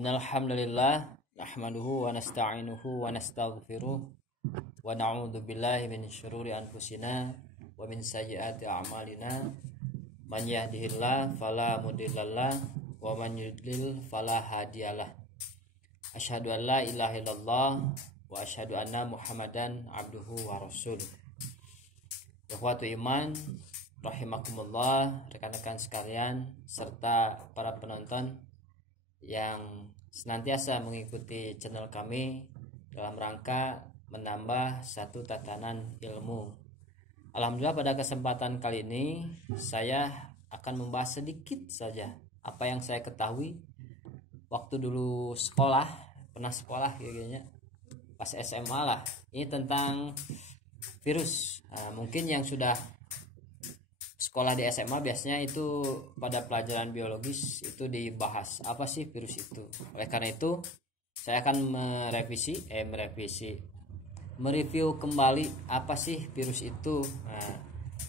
Innal hamdalillah nahmaduhu wa nasta'inuhu wa nastaghfiruh wa na'udzu billahi min syururi anfusina wa min sayyiati a'malina. Man yahdihillahu fala mudhillalah wa man yudlil fala hadiyalah. Asyhadu an la ilaha illallah wa asyhadu anna Muhammadan abduhu wa rasuluh. Ikhwatu iman rahimakumullah, rekan-rekan sekalian serta para penonton yang senantiasa mengikuti channel kami dalam rangka menambah satu tatanan ilmu. Alhamdulillah, pada kesempatan kali ini saya akan membahas sedikit saja apa yang saya ketahui waktu dulu sekolah, pernah sekolah kayaknya pas SMA lah. Ini tentang virus. Mungkin yang sudah sekolah di SMA biasanya itu pada pelajaran biologis itu dibahas apa sih virus itu. Oleh karena itu saya akan mereview kembali apa sih virus itu,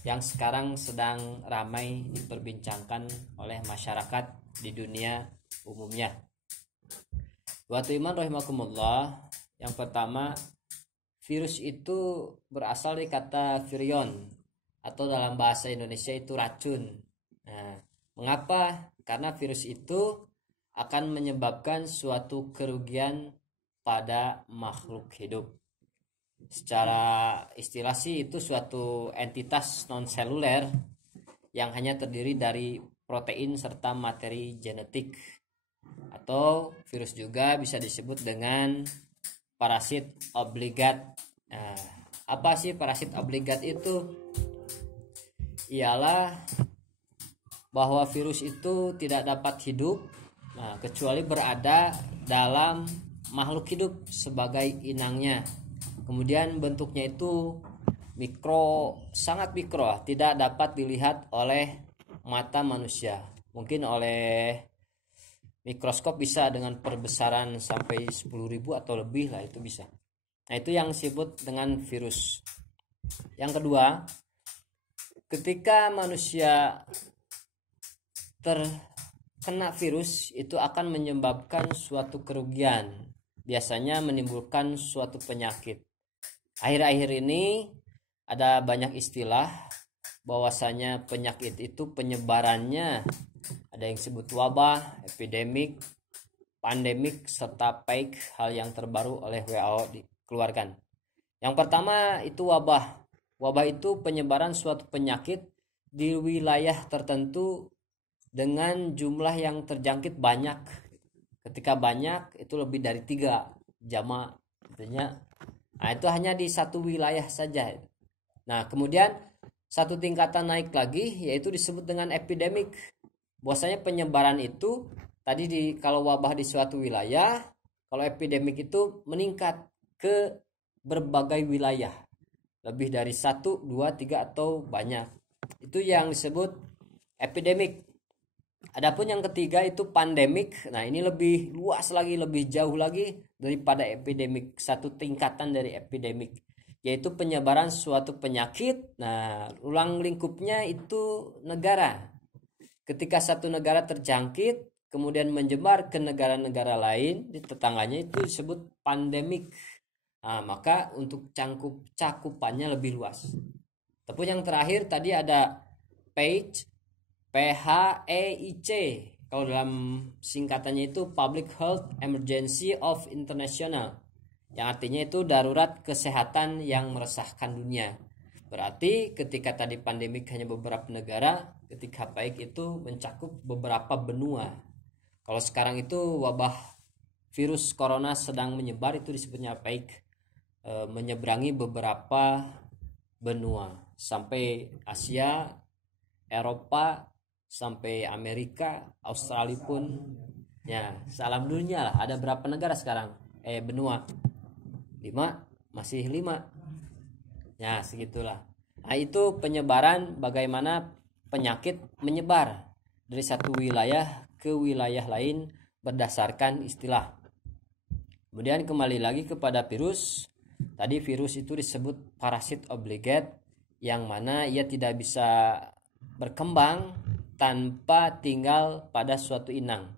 yang sekarang sedang ramai diperbincangkan oleh masyarakat di dunia umumnya. Waktu iman rahimakumullah, yang pertama, virus itu berasal dari kata virion, atau dalam bahasa Indonesia itu racun. Mengapa? Karena virus itu akan menyebabkan suatu kerugian pada makhluk hidup. Secara istilah sih itu suatu entitas non-seluler yang hanya terdiri dari protein serta materi genetik. Atau virus juga bisa disebut dengan parasit obligat. Apa sih parasit obligat itu? Ialah bahwa virus itu tidak dapat hidup kecuali berada dalam makhluk hidup sebagai inangnya. Kemudian bentuknya itu mikro, sangat mikro, tidak dapat dilihat oleh mata manusia. Mungkin oleh mikroskop bisa dengan perbesaran sampai 10.000 atau lebih lah, itu bisa. Nah, itu yang disebut dengan virus. Yang kedua, ketika manusia terkena virus itu akan menyebabkan suatu kerugian, biasanya menimbulkan suatu penyakit. Akhir-akhir ini ada banyak istilah bahwasanya penyakit itu penyebarannya ada yang disebut wabah, epidemik, pandemik, serta plague, hal yang terbaru oleh WHO dikeluarkan. Yang pertama itu wabah. Wabah itu penyebaran suatu penyakit di wilayah tertentu dengan jumlah yang terjangkit banyak. Ketika banyak itu lebih dari 3 jama, artinya itu hanya di satu wilayah saja. Nah, kemudian satu tingkatan naik lagi yaitu disebut dengan epidemik. Bahwasanya penyebaran itu tadi kalau wabah di suatu wilayah, kalau epidemik itu meningkat ke berbagai wilayah. Lebih dari 1, 2, 3 atau banyak. Itu yang disebut epidemik. Adapun yang ketiga itu pandemik. Nah, ini lebih luas lagi, lebih jauh lagi daripada epidemik, satu tingkatan dari epidemik, yaitu penyebaran suatu penyakit. Nah, ruang lingkupnya itu negara. Ketika satu negara terjangkit kemudian menyebar ke negara-negara lain di tetangganya, itu disebut pandemik. Maka untuk cakupannya lebih luas. Tapi yang terakhir tadi ada PHEIC. Kalau dalam singkatannya itu Public Health Emergency of International, yang artinya itu darurat kesehatan yang meresahkan dunia. Berarti ketika tadi pandemik hanya beberapa negara, ketika PHEIC itu mencakup beberapa benua. Kalau sekarang itu wabah virus corona sedang menyebar, itu disebutnya PHEIC, menyeberangi beberapa benua sampai Asia, Eropa, sampai Amerika, Australia pun. Ya, salam dunia lah. Ada berapa negara sekarang? Benua? 5, masih 5. Ya, segitulah. Nah, itu penyebaran, bagaimana penyakit menyebar dari satu wilayah ke wilayah lain berdasarkan istilah. Kemudian kembali lagi kepada virus. Tadi virus itu disebut parasit obligat, yang mana ia tidak bisa berkembang tanpa tinggal pada suatu inang.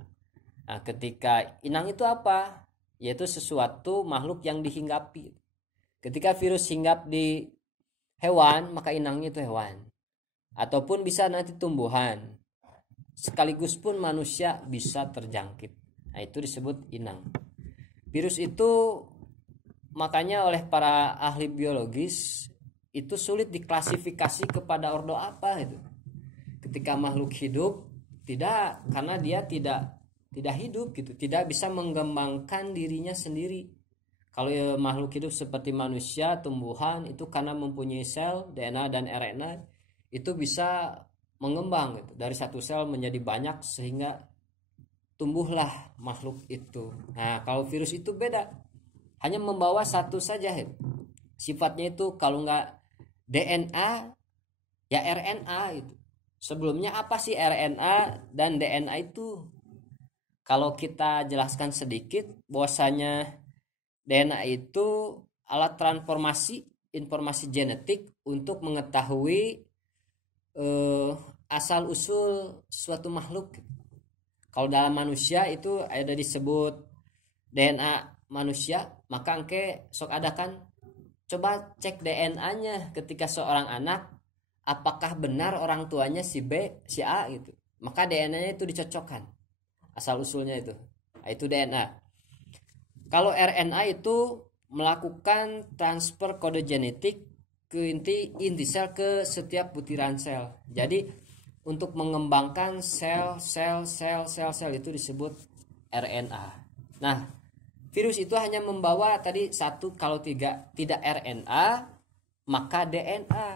Nah, ketika inang itu apa? Yaitu sesuatu makhluk yang dihinggapi. Ketika virus hinggap di hewan, maka inangnya itu hewan. Ataupun bisa nanti tumbuhan. Sekaligus pun manusia bisa terjangkit. Nah, itu disebut inang. Virus itu makanya oleh para ahli biologis itu sulit diklasifikasi kepada ordo apa itu. Ketika makhluk hidup tidak, karena dia tidak hidup gitu, tidak bisa mengembangkan dirinya sendiri. Kalau ya, makhluk hidup seperti manusia, tumbuhan itu karena mempunyai sel, DNA dan RNA itu bisa mengembang gitu. Dari satu sel menjadi banyak sehingga tumbuhlah makhluk itu. Nah, kalau virus itu beda. Hanya membawa satu saja gitu. Sifatnya itu kalau nggak DNA ya RNA itu. Sebelumnya apa sih RNA dan DNA itu? Kalau kita jelaskan sedikit, bahwasanya DNA itu alat transformasi informasi genetik untuk mengetahui asal usul suatu makhluk. Kalau dalam manusia itu ada disebut DNA manusia, maka engke sok ada kan coba cek DNA-nya ketika seorang anak apakah benar orang tuanya si B, si A gitu. Maka DNA-nya itu dicocokkan. Asal usulnya itu. Nah, itu DNA. Kalau RNA itu melakukan transfer kode genetik ke inti sel ke setiap butiran sel. Jadi untuk mengembangkan sel itu disebut RNA. Nah, virus itu hanya membawa tadi satu, kalau tidak RNA maka DNA.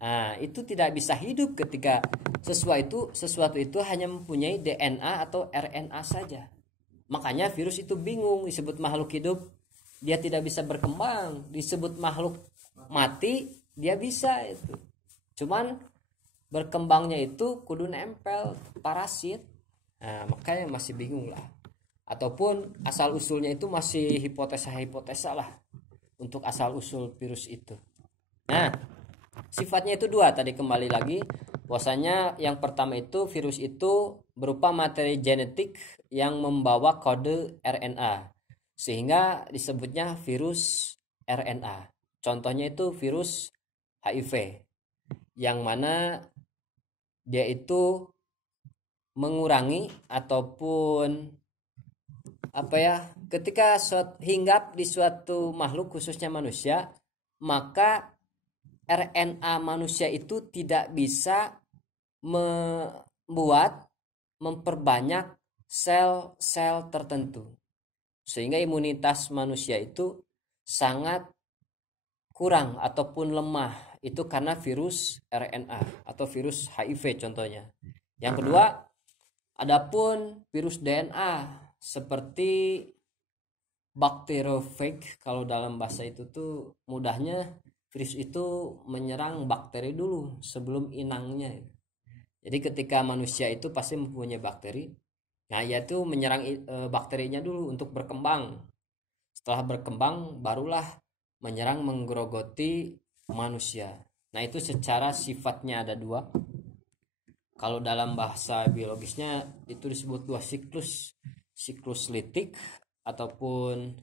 Nah, itu tidak bisa hidup ketika sesuatu itu hanya mempunyai DNA atau RNA saja. Makanya virus itu bingung, disebut makhluk hidup dia tidak bisa berkembang, disebut makhluk mati dia bisa itu. Cuman berkembangnya itu kudu nempel parasit. Nah, makanya masih bingung lah. Ataupun asal usulnya itu masih hipotesa lah untuk asal usul virus itu. Nah, sifatnya itu dua tadi, kembali lagi bahwasanya yang pertama itu virus itu berupa materi genetik yang membawa kode RNA sehingga disebutnya virus RNA. Contohnya itu virus HIV yang mana dia itu mengurangi ataupun ketika hinggap di suatu makhluk khususnya manusia, maka RNA manusia itu tidak bisa memperbanyak sel-sel tertentu sehingga imunitas manusia itu sangat kurang ataupun lemah. Itu karena virus RNA atau virus HIV contohnya. Yang kedua, adapun virus DNA seperti bakteriofag, kalau dalam bahasa itu tuh mudahnya virus itu menyerang bakteri dulu sebelum inangnya. Jadi ketika manusia itu pasti mempunyai bakteri, nah yaitu menyerang bakterinya dulu untuk berkembang. Setelah berkembang barulah menyerang menggerogoti manusia. Nah itu secara sifatnya ada dua. Kalau dalam bahasa biologisnya itu disebut dua siklus litik ataupun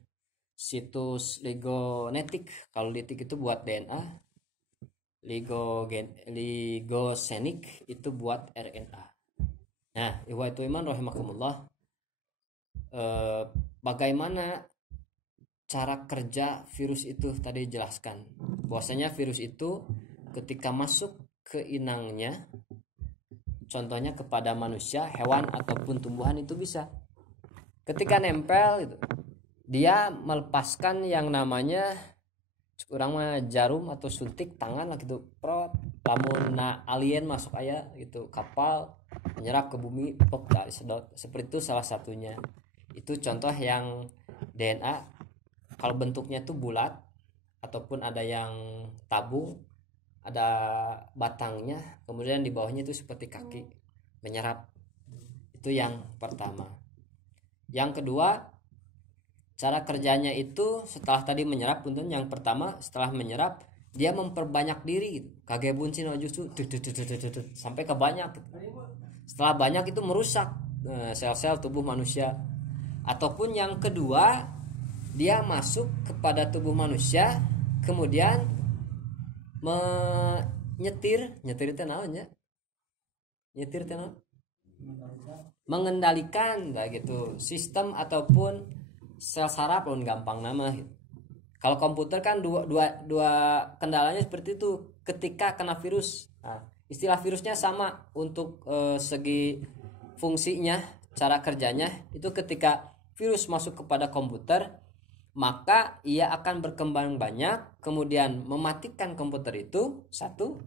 situs ligonetik. Kalau litik itu buat DNA, ligosenik itu buat RNA. Nah, ikhwatu iman rahimakumullah, bagaimana cara kerja virus itu tadi jelaskan. Bahwasanya virus itu ketika masuk ke inangnya, contohnya kepada manusia, hewan ataupun tumbuhan itu bisa. Ketika nempel itu, dia melepaskan yang namanya kurang mah jarum atau suntik tangan lah gitu, prot, lamun alien masuk aya gitu, kapal menyerap ke bumi, pop tak sedot. Seperti itu salah satunya. Itu contoh yang DNA. Kalau bentuknya tuh bulat ataupun ada yang tabung, ada batangnya, kemudian di bawahnya itu seperti kaki menyerap. Itu yang pertama. Yang kedua, cara kerjanya itu setelah tadi menyerap, punten yang pertama setelah menyerap dia memperbanyak diri gitu. Kagebun sih justru sampai ke banyak gitu. Setelah banyak itu merusak sel-sel tubuh manusia. Ataupun yang kedua, dia masuk kepada tubuh manusia kemudian menyetir itu namanya nyetir itu mengendalikan gitu sistem ataupun sel saraf pun gampang nama. Kalau komputer kan dua kendalanya seperti itu ketika kena virus. Nah, istilah virusnya sama untuk segi fungsinya, cara kerjanya itu ketika virus masuk kepada komputer, maka ia akan berkembang banyak, kemudian mematikan komputer itu satu.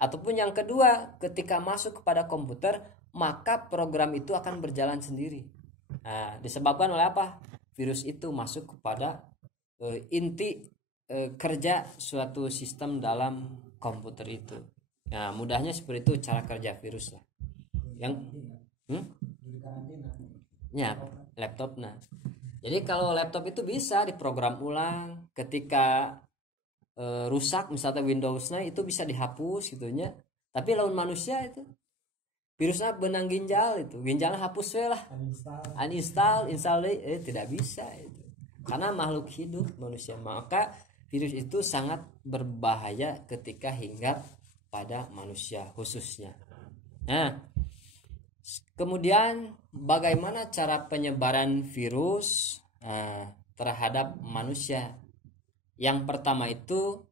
Ataupun yang kedua, ketika masuk kepada komputer, maka program itu akan berjalan sendiri. Nah, disebabkan oleh apa? Virus itu masuk kepada inti kerja suatu sistem dalam komputer itu. Nah, mudahnya seperti itu cara kerja virus lah. Yang ya, laptop. Nah, jadi kalau laptop itu bisa diprogram ulang ketika rusak, misalnya Windowsnya itu bisa dihapus gitunya. Tapi lawan manusia itu virusnya benang ginjal, itu ginjalnya hapus lah, uninstall tidak bisa itu. Karena makhluk hidup manusia, maka virus itu sangat berbahaya ketika hinggap pada manusia khususnya. Nah, kemudian bagaimana cara penyebaran virus terhadap manusia? Yang pertama itu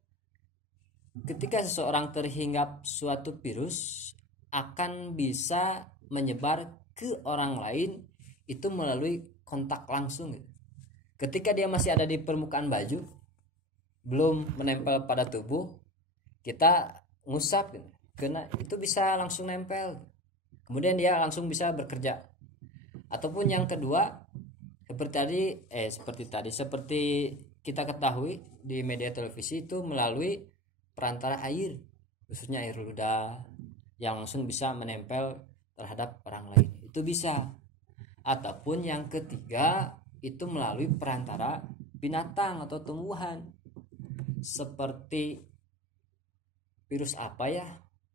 ketika seseorang terhinggap suatu virus akan bisa menyebar ke orang lain itu melalui kontak langsung. Ketika dia masih ada di permukaan baju, belum menempel pada tubuh, kita ngusap kena itu bisa langsung nempel. Kemudian dia langsung bisa bekerja. Ataupun yang kedua seperti kita ketahui di media televisi itu melalui perantara air, khususnya air ludah yang langsung bisa menempel terhadap orang lain. Itu bisa. Ataupun yang ketiga itu melalui perantara binatang atau tumbuhan. Seperti virus apa ya?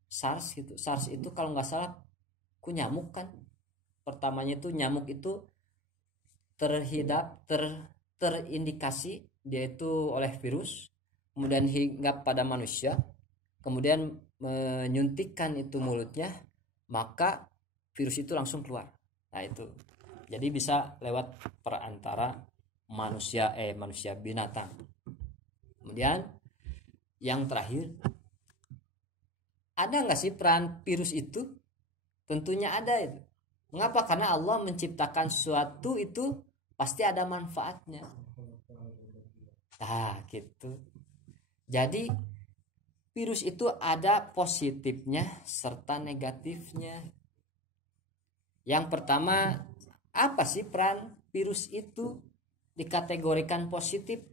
SARS gitu. SARS itu kalau nggak salah nyamuk kan. Pertamanya itu nyamuk itu terindikasi dia itu oleh virus, kemudian hinggap pada manusia, kemudian menyuntikkan itu mulutnya, maka virus itu langsung keluar. Nah itu, jadi bisa lewat perantara manusia binatang. Kemudian yang terakhir, ada nggak sih peran virus itu? Tentunya ada itu. Mengapa? Karena Allah menciptakan sesuatu itu pasti ada manfaatnya. Nah gitu. Jadi virus itu ada positifnya serta negatifnya. Yang pertama, apa sih peran virus itu? Dikategorikan positif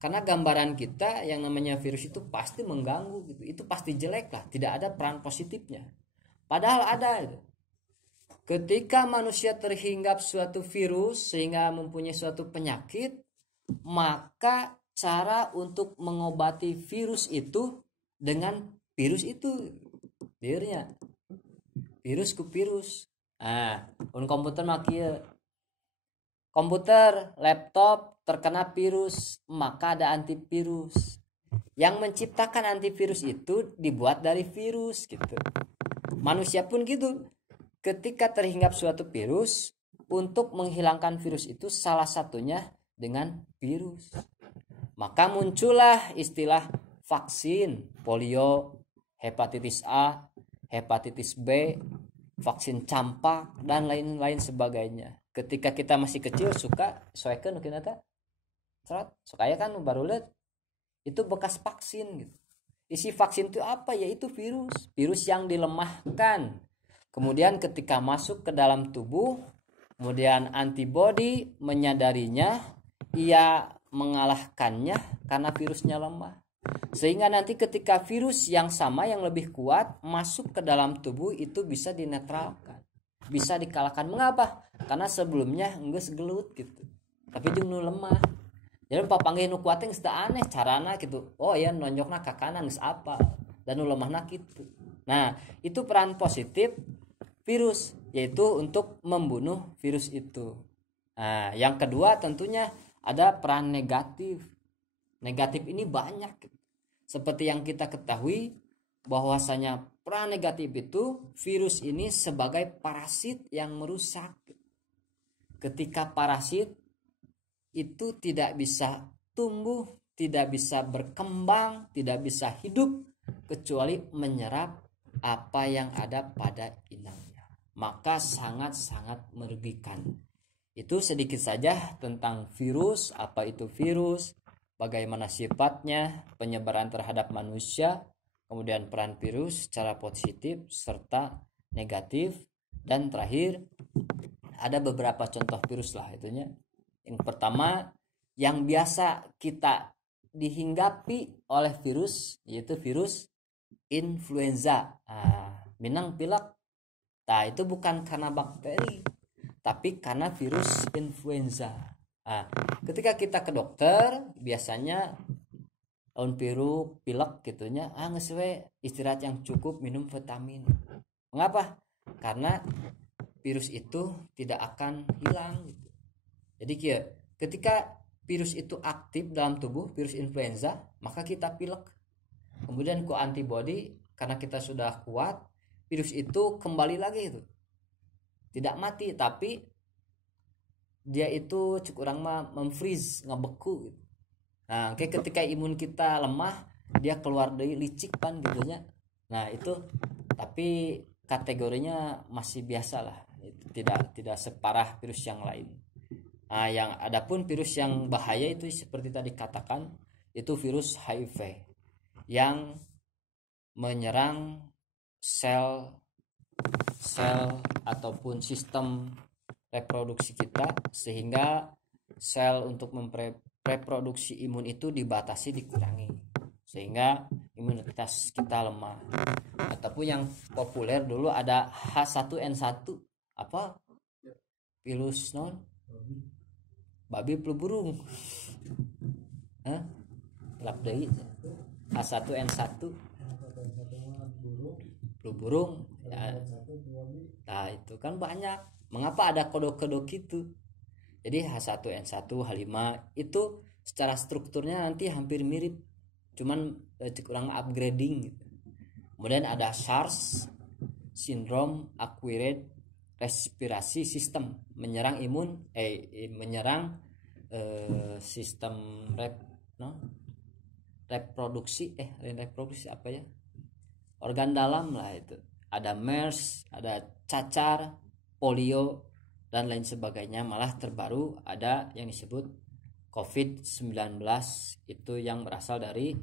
karena gambaran kita yang namanya virus itu pasti mengganggu gitu. Itu pasti jelek lah, tidak ada peran positifnya. Padahal ada itu. Ketika manusia terhinggap suatu virus sehingga mempunyai suatu penyakit, maka cara untuk mengobati virus itu dengan virus itu. Dirnya virus ku virus. Nah, komputer makia. Komputer, laptop terkena virus, maka ada antivirus. Yang menciptakan antivirus itu dibuat dari virus gitu. Manusia pun gitu. Ketika terhinggap suatu virus, untuk menghilangkan virus itu salah satunya dengan virus. Maka muncullah istilah vaksin polio, hepatitis A, hepatitis B, vaksin campak dan lain-lain sebagainya. Ketika kita masih kecil suka soekeun mungkin eta. Sokaya kan baru lihat itu bekas vaksin gitu. Isi vaksin itu apa? Yaitu virus. Virus yang dilemahkan. Kemudian ketika masuk ke dalam tubuh, kemudian antibodi menyadarinya, ia mengalahkannya karena virusnya lemah. Sehingga nanti ketika virus yang sama yang lebih kuat masuk ke dalam tubuh itu bisa dinetralkan. Bisa dikalahkan. Mengapa? Karena sebelumnya geus gelut gitu. Tapi jeung nu lemah. Jadi papanggih nu kuat teh aneh carana gitu. Oh ya nonjokna ka kanan geus apa dan nu lemahna kitu. Nah, itu peran positif virus. yaitu untuk membunuh virus itu. Nah, yang kedua tentunya ada peran negatif. Negatif ini banyak. Seperti yang kita ketahui bahwasanya peran negatif itu virus ini sebagai parasit yang merusak. Ketika parasit itu tidak bisa tumbuh, tidak bisa berkembang, tidak bisa hidup kecuali menyerap apa yang ada pada inangnya. Maka sangat-sangat merugikan. Itu sedikit saja tentang virus, apa itu virus, bagaimana sifatnya, penyebaran terhadap manusia, kemudian peran virus secara positif serta negatif, dan terakhir ada beberapa contoh virus lah itunya. Yang pertama yang biasa kita dihinggapi oleh virus yaitu virus influenza. Minang pilek. Nah, itu bukan karena bakteri, tapi karena virus influenza. Ketika kita ke dokter, biasanya laun piru pilek gitunya, geus we istirahat yang cukup, minum vitamin. Mengapa? Karena virus itu tidak akan hilang gitu. Jadi ketika virus itu aktif dalam tubuh, virus influenza, maka kita pilek. Kemudian ku antibody, karena kita sudah kuat, virus itu kembali lagi itu. Tidak mati, tapi dia itu cukup orang mah memfreeze, ngebeku gitu. Nah, ketika imun kita lemah, dia keluar dari licik kan gitunya. Nah, itu tapi kategorinya masih biasa lah. Tidak separah virus yang lain. Nah, yang adapun virus yang bahaya itu seperti tadi katakan, itu virus HIV yang menyerang sel ataupun sistem reproduksi kita, sehingga sel untuk memreproduksi imun itu dibatasi, dikurangi, sehingga imunitas kita lemah. Ataupun yang populer dulu ada H1N1, apa virus non babi flu burung, lap deui H1N1 flu burung ya. Nah, itu kan banyak. Mengapa ada kode-kode gitu? Jadi H1N1, H5 itu secara strukturnya nanti hampir mirip, cuman kurang upgrading gitu. Kemudian ada SARS, Syndrome Acquired Respiratory System, menyerang menyerang sistem reproduksi apa ya, organ dalam lah itu. Ada MERS, ada cacar, polio, dan lain sebagainya. Malah terbaru ada yang disebut COVID-19, itu yang berasal dari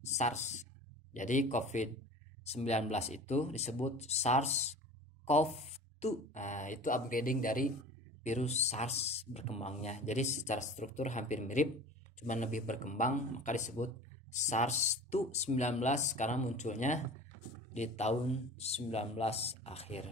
SARS. Jadi COVID-19 itu disebut SARS-CoV-2. Nah, itu upgrading dari virus SARS berkembangnya. Jadi secara struktur hampir mirip, cuma lebih berkembang, maka disebut SARS-19 karena munculnya di tahun 19 akhir.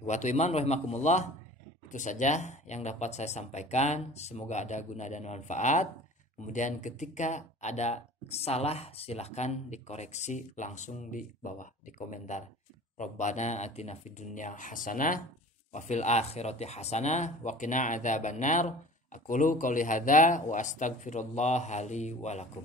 Wa iman rahimakumullah, itu saja yang dapat saya sampaikan. Semoga ada guna dan manfaat. Kemudian ketika ada salah silahkan dikoreksi langsung di bawah di komentar. Rabbana atina fid dunya hasanah wa fil akhirati hasanah wa qina adzabannar. Aqulu qouli hadza wa astaghfirullah li wa lakum.